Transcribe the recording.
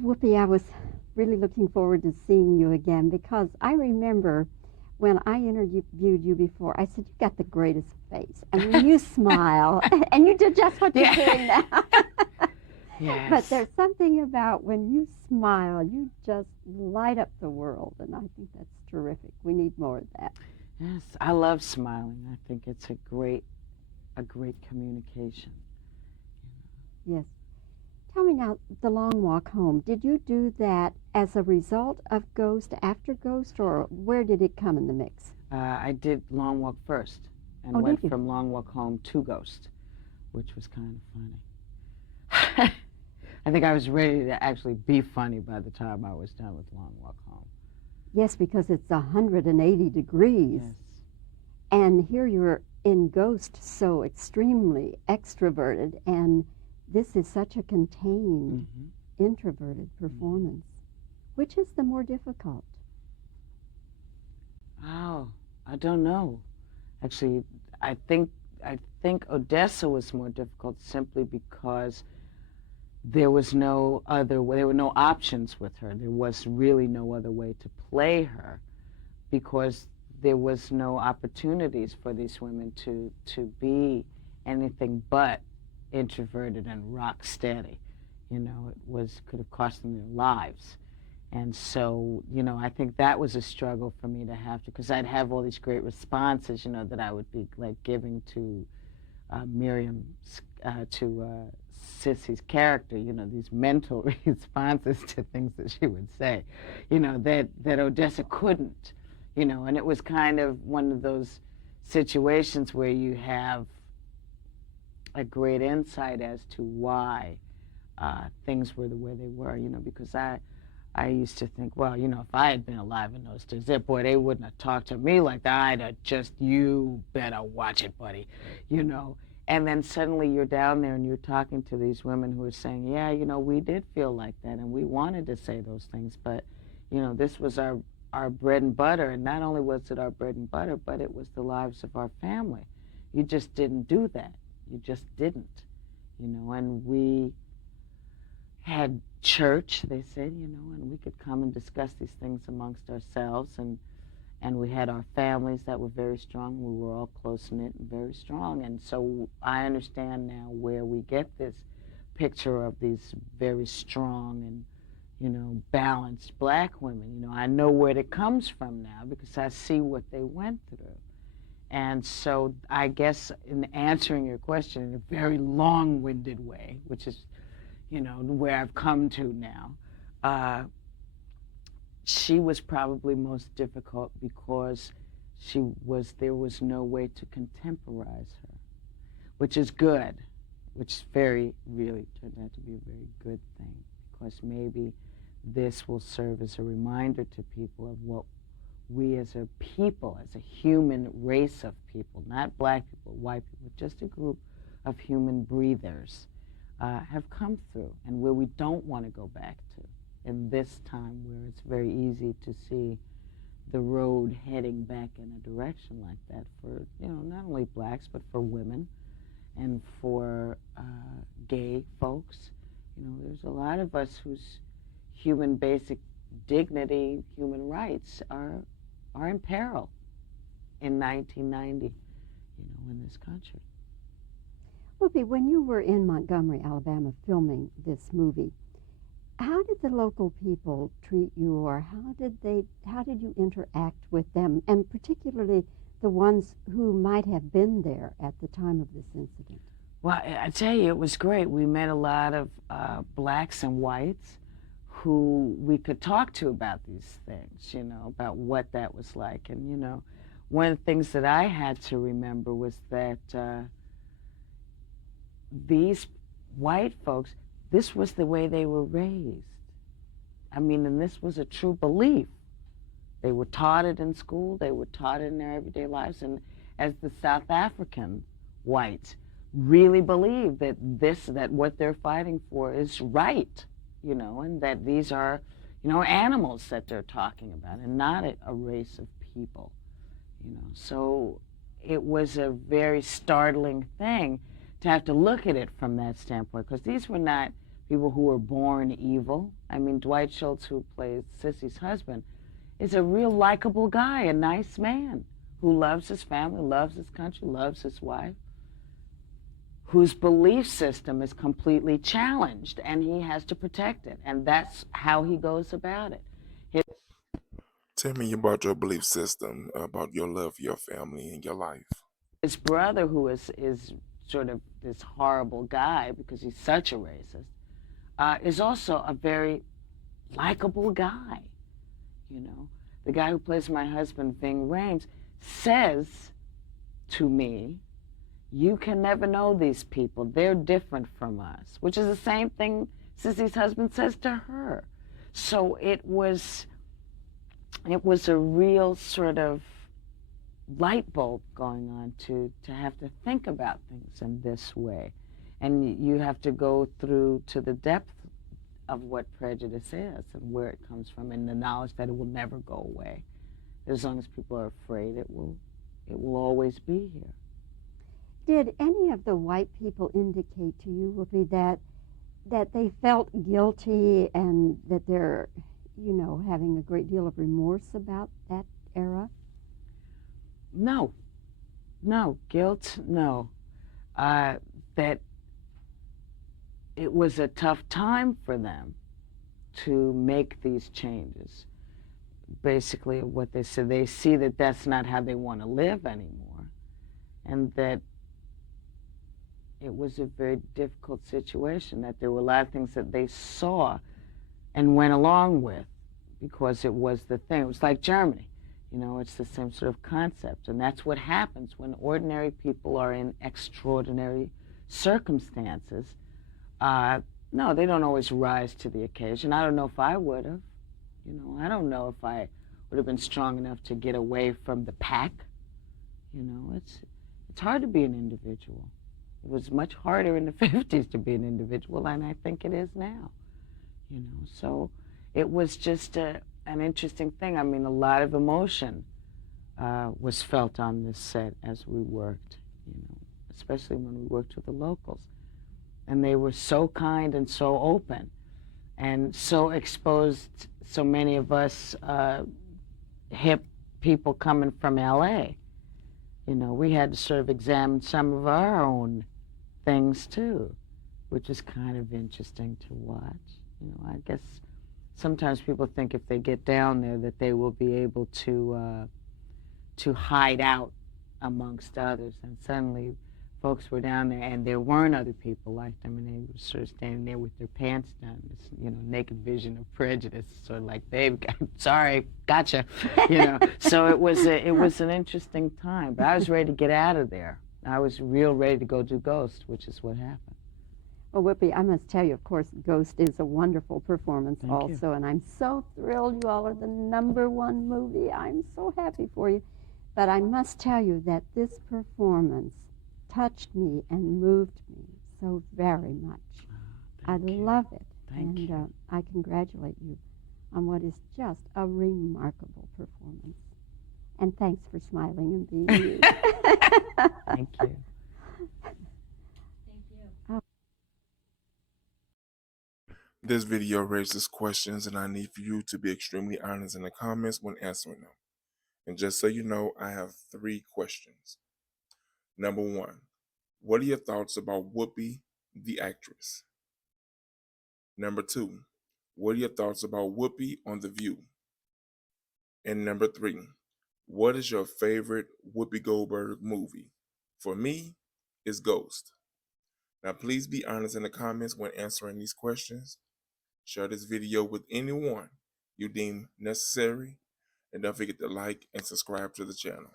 Well, Whoopi, I was really looking forward to seeing you again because I remember when I interviewed you before, I said, you got the greatest face. And when you smile, and you did just what you're doing now. But Yes. there's something about when you smile, you just light up the world. And I think that's terrific. We need more of that. Yes. I love smiling. I think it's a great communication. Yes. Tell me now, the long walk home, did you do that as a result of Ghost, after Ghost, or where did it come in the mix? I did Long Walk first and Oh, went did you? from Long Walk home to Ghost, which was kind of funny. I think I was ready to actually be funny by the time I was done with Long Walk home. Yes, because it's 180 degrees. Yes. And here you're in Ghost, so extremely extroverted, and this is such a contained, introverted performance. Which is the more difficult? Oh, I don't know. Actually, I think Odessa was more difficult simply because there were no options with her. There was really no other way to play her because there was no opportunities for these women to be anything but introverted and rock steady. Could have cost them their lives. And so, I think that was a struggle for me to have to, because I'd have all these great responses, that I would be like giving to Sissy's character, these mental responses to things that she would say, that Odessa couldn't, and it was kind of one of those situations where you have a great insight as to why things were the way they were, because I used to think, well, if I had been alive in those days, they wouldn't have talked to me like that. I'd have just, you better watch it, buddy, And then suddenly you're down there and you're talking to these women who are saying, yeah, we did feel like that and we wanted to say those things, but, this was our bread and butter. And not only was it our bread and butter, but it was the lives of our family. You just didn't do that. You just didn't, and we had church, they said, and we could come and discuss these things amongst ourselves, and we had our families that were very strong. We were all close-knit and very strong, and so I understand now where we get this picture of these very strong and, balanced black women. I know where it comes from now because I see what they went through. And so I guess in answering your question in a very long-winded way, which is where I've come to now, she was probably most difficult because there was no way to contemporize her, which is good, which really turned out to be a very good thing, because maybe this will serve as a reminder to people of what we as a people, as a human race of people, not black people, white people, just a group of human breathers, have come through, and where we don't want to go back to in this time where it's very easy to see the road heading back in a direction like that for, not only blacks, but for women and for gay folks. There's a lot of us whose human basic dignity, human rights are in peril in 1990, in this country. Whoopi, when you were in Montgomery, Alabama, filming this movie, how did the local people treat you, or how did you interact with them, and particularly the ones who might have been there at the time of this incident? Well, I tell you, it was great. We met a lot of blacks and whites who we could talk to about these things, about what that was like. And, one of the things that I had to remember was that these white folks, this was the way they were raised. I mean, and this was a true belief. They were taught it in school, they were taught it in their everyday lives, and as the South African whites really believe that what they're fighting for is right, and that these are, animals that they're talking about and not a race of people, So it was a very startling thing to have to look at it from that standpoint, because these were not people who were born evil. I mean, Dwight Schultz, who plays Sissy's husband, is a real likable guy, a nice man who loves his family, loves his country, loves his wife, whose belief system is completely challenged, and he has to protect it. And that's how he goes about it. Tell me about your belief system, about your love for your family and your life. His brother, who is sort of this horrible guy because he's such a racist, is also a very likable guy. You know, the guy who plays my husband, Ving Rhames, says to me, "You can never know these people. They're different from us," which is the same thing Sissy's husband says to her. So it was a real sort of light bulb going on to have to think about things in this way. And you have to go through to the depth of what prejudice is and where it comes from, and the knowledge that it will never go away. As long as people are afraid, it will always be here. Did any of the white people indicate to you, Whoopi, that they felt guilty and that they're, having a great deal of remorse about that era? No, guilt, no. That it was a tough time for them to make these changes. Basically, what they said, they see that that's not how they want to live anymore, and that it was a very difficult situation, that there were a lot of things that they saw and went along with because it was the thing. It was like Germany. It's the same sort of concept. And that's what happens when ordinary people are in extraordinary circumstances. No, they don't always rise to the occasion. I don't know if I would have. I don't know if I would have been strong enough to get away from the pack. It's hard to be an individual. It was much harder in the 50s to be an individual, and I think it is now. So it was just an interesting thing. I mean, a lot of emotion was felt on this set as we worked, especially when we worked with the locals. And they were so kind and so open and so exposed, so many of us hip people coming from LA. We had to sort of examine some of our own things too, which is kind of interesting to watch. I guess sometimes people think if they get down there that they will be able to hide out amongst others, and suddenly folks were down there and there weren't other people like them, and they were sort of standing there with their pants down, this naked vision of prejudice, sort of like, babe, sorry, gotcha, So it was an interesting time, but I was ready to get out of there. I was real ready to go do Ghost, which is what happened. Well, Whoopi, I must tell you, of course, Ghost is a wonderful performance. Thank also, you. And I'm so thrilled you all are the #1 movie. I'm so happy for you. But I must tell you that this performance touched me and moved me so very much. I love it. Thank you. I congratulate you on what is just a remarkable performance. And thanks for smiling and being you. Thank you. This video raises questions, and I need for you to be extremely honest in the comments when answering them. And just so you know, I have 3 questions. Number 1, what are your thoughts about Whoopi, the actress? Number 2, what are your thoughts about Whoopi on The View? And number 3, what is your favorite Whoopi Goldberg movie? For me, it's Ghost. Now, please be honest in the comments when answering these questions. Share this video with anyone you deem necessary. And don't forget to like and subscribe to the channel.